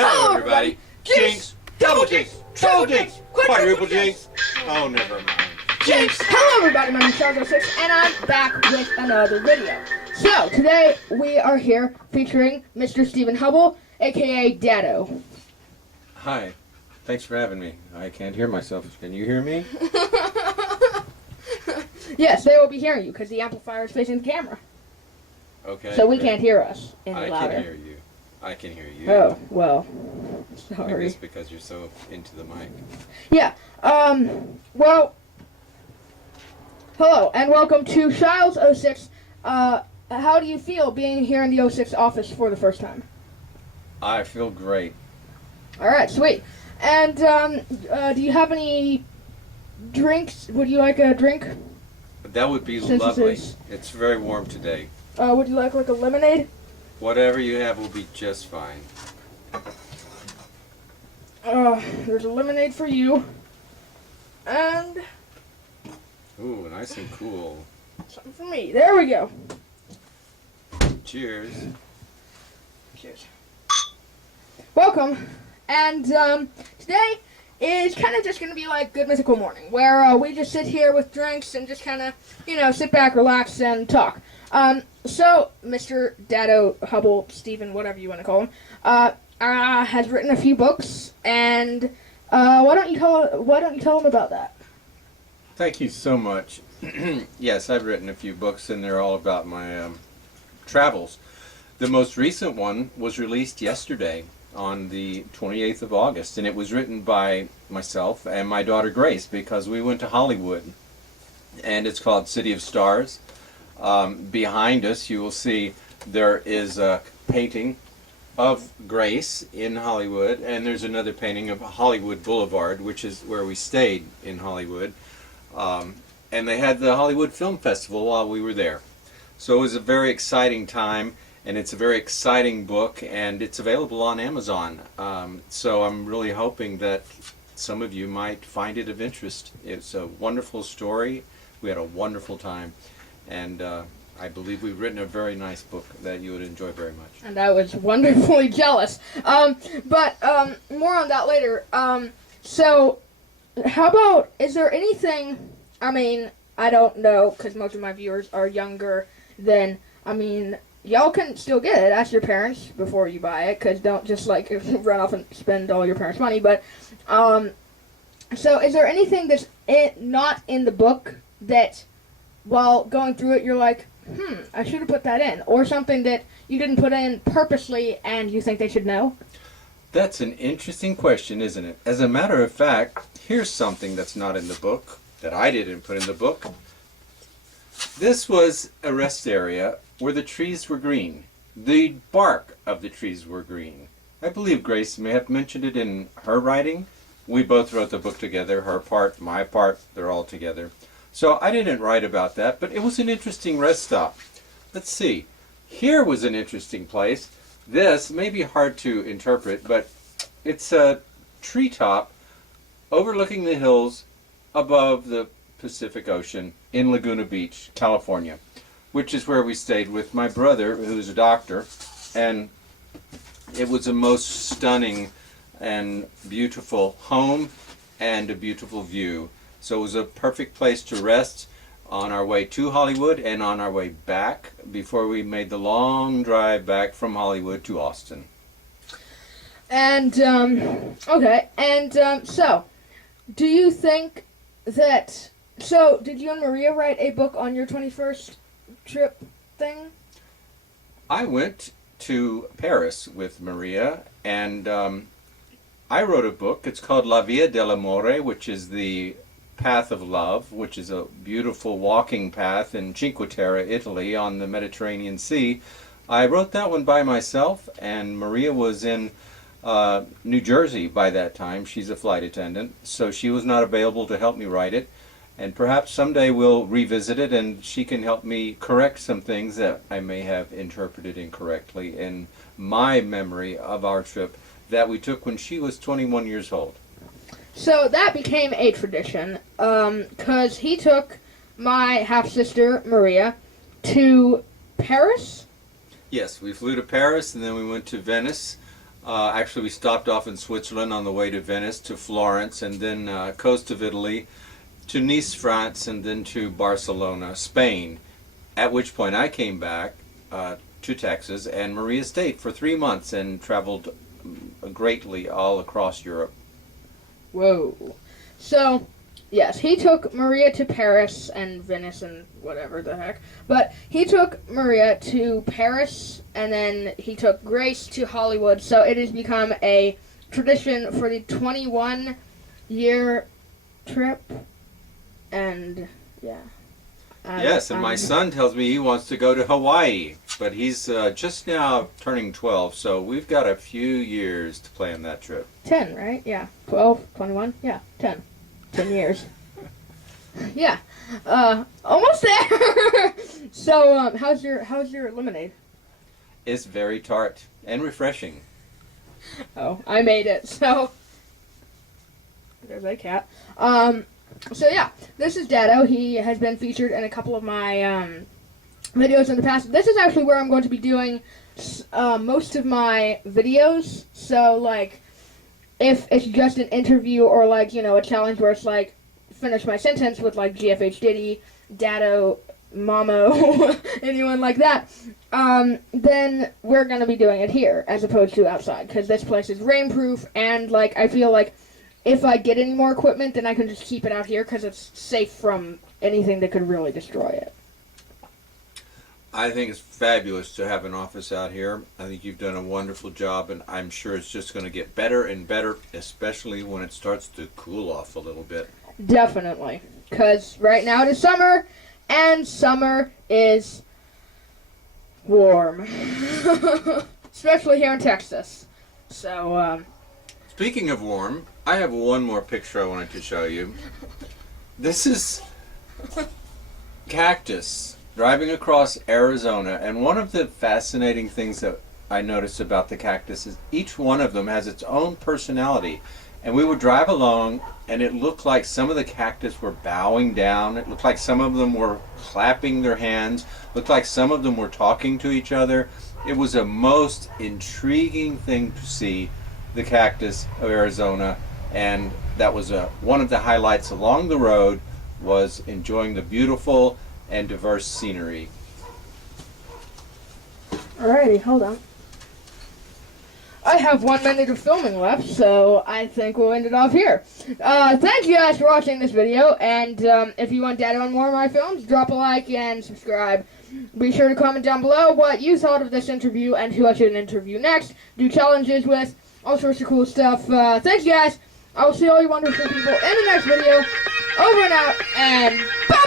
Hello, everybody. Jinx, double jinx, triple jinx, quadruple jinx. Oh, never mind. Jinx. Hello, everybody. My name is Charles06, and I'm back with another video. So, today we are here featuring Mr. Stephen Hubbell, aka Dado. Hi. Thanks for having me. I can't hear myself. Can you hear me? Yes, they will be hearing you because the amplifier is facing the camera. Okay. So we great. Can't hear us any I louder. can hear you. I can hear you. Oh, well. I Sorry. guess because you're so into the mic. Yeah. Well. Hello, and welcome to Shiles06. How do you feel being here in the 06 office for the first time? I feel great. Alright, sweet. And, do you have any drinks? Would you like a drink? That would be Since lovely. it's- It's very warm today. Would you like a lemonade? Whatever you have will be just fine. There's a lemonade for you. And Ooh, nice and cool. something for me. There we go. Cheers. Cheers. Welcome. And, today is kind of just going to be like Good Mythical Morning, where we just sit here with drinks and just kind of, sit back, relax, and talk. So, Mr. Dado, Hubbell, Stephen, whatever you want to call him, has written a few books, and why don't you tell him about that? Thank you so much. Yes, I've written a few books, and they're all about my travels. The most recent one was released yesterday on the 28th of August, and it was written by myself and my daughter Grace because we went to Hollywood, and it's called City of Stars. Behind us you will see there is a painting of Grace in Hollywood, and there's another painting of Hollywood Boulevard, which is where we stayed in Hollywood. And they had the Hollywood Film Festival while we were there. So it was a very exciting time, and it's a very exciting book, and it's available on Amazon. So I'm really hoping that some of you might find it of interest. It's a wonderful story. We had a wonderful time, and I believe we've written a very nice book that you would enjoy very much. And I was wonderfully jealous. But more on that later. So, how about, is there anything, I don't know, because most of my viewers are younger than, y'all can still get it. Ask your parents before you buy it, because don't just, run off and spend all your parents' money. But, so is there anything that's not in the book that, while going through it, you're like, I should have put that in? Or something that you didn't put in purposely and you think they should know? That's an interesting question, isn't it? As a matter of fact, here's something that's not in the book, that I didn't put in the book. This was a rest area where the trees were green. The bark of the trees were green. I believe Grace may have mentioned it in her writing. We both wrote the book together, her part, my part, they're all together. So I didn't write about that, but it was an interesting rest stop. Let's see. Here was an interesting place. This may be hard to interpret, but it's a treetop overlooking the hills above the Pacific Ocean in Laguna Beach, California, which is where we stayed with my brother, who's a doctor, and it was a most stunning and beautiful home and a beautiful view. So it was a perfect place to rest on our way to Hollywood and on our way back before we made the long drive back from Hollywood to Austin. And, okay, and, so, do you think that, so, did you and Maria write a book on your 21st trip thing? I went to Paris with Maria, and I wrote a book. It's called La Via dell'Amore, which is the Path of Love, which is a beautiful walking path in Cinque Terre, Italy, on the Mediterranean Sea. I wrote that one by myself, and Maria was in New Jersey by that time. She's a flight attendant, so she was not available to help me write it. And perhaps someday we'll revisit it, and she can help me correct some things that I may have interpreted incorrectly in my memory of our trip that we took when she was 21 years old. So that became a tradition, because he took my half-sister, Maria, to Paris? Yes, we flew to Paris, and then we went to Venice, Actually, we stopped off in Switzerland on the way to Venice, to Florence, and then coast of Italy, to Nice, France, and then to Barcelona, Spain. At which point I came back to Texas, and Maria stayed for 3 months and traveled greatly all across Europe. Whoa. So, yes, he took Maria to Paris and Venice and whatever the heck. But he took Maria to Paris, and then he took Grace to Hollywood. So it has become a tradition for the 21-year trip. And, yeah. Yes, and my son tells me he wants to go to Hawaii, but he's just now turning 12, so we've got a few years to plan that trip. 10, right? Yeah. 12, 21? Yeah, 10. 10 years. Yeah. Almost there. So, how's your lemonade? It's very tart and refreshing. Oh, I made it. So, there's a cat. So yeah, this is Dado. He has been featured in a couple of my videos in the past. This is actually where I'm going to be doing most of my videos. So like, if it's just an interview or like, you know, a challenge where it's like, finish my sentence with like GFH Diddy, Dado, Mamo, anyone like that, then we're going to be doing it here as opposed to outside. Because this place is rainproof and like, I feel like if I get any more equipment, then I can just keep it out here because it's safe from anything that could really destroy it. I think it's fabulous to have an office out here. I think you've done a wonderful job, and I'm sure it's just going to get better and better, especially when it starts to cool off a little bit. Definitely. Because right now it is summer, and summer is warm. Especially here in Texas. So, Speaking of warm, I have one more picture I wanted to show you. This is cactus driving across Arizona, and one of the fascinating things that I noticed about the cactus is each one of them has its own personality. And we would drive along, and it looked like some of the cactus were bowing down. It looked like some of them were clapping their hands. It looked like some of them were talking to each other. It was a most intriguing thing to see, the cactus of Arizona, and that was one of the highlights along the road, was enjoying the beautiful and diverse scenery. alrighty, hold on. I have 1 minute of filming left, so I think we'll end it off here. Thank you guys for watching this video, and if you want data on more of my films, drop a like and subscribe. Be sure to comment down below what you thought of this interview and who I should interview next, do challenges with, all sorts of cool stuff. Thank you guys. I will see all you wonderful people in the next video. Over and out, and bye!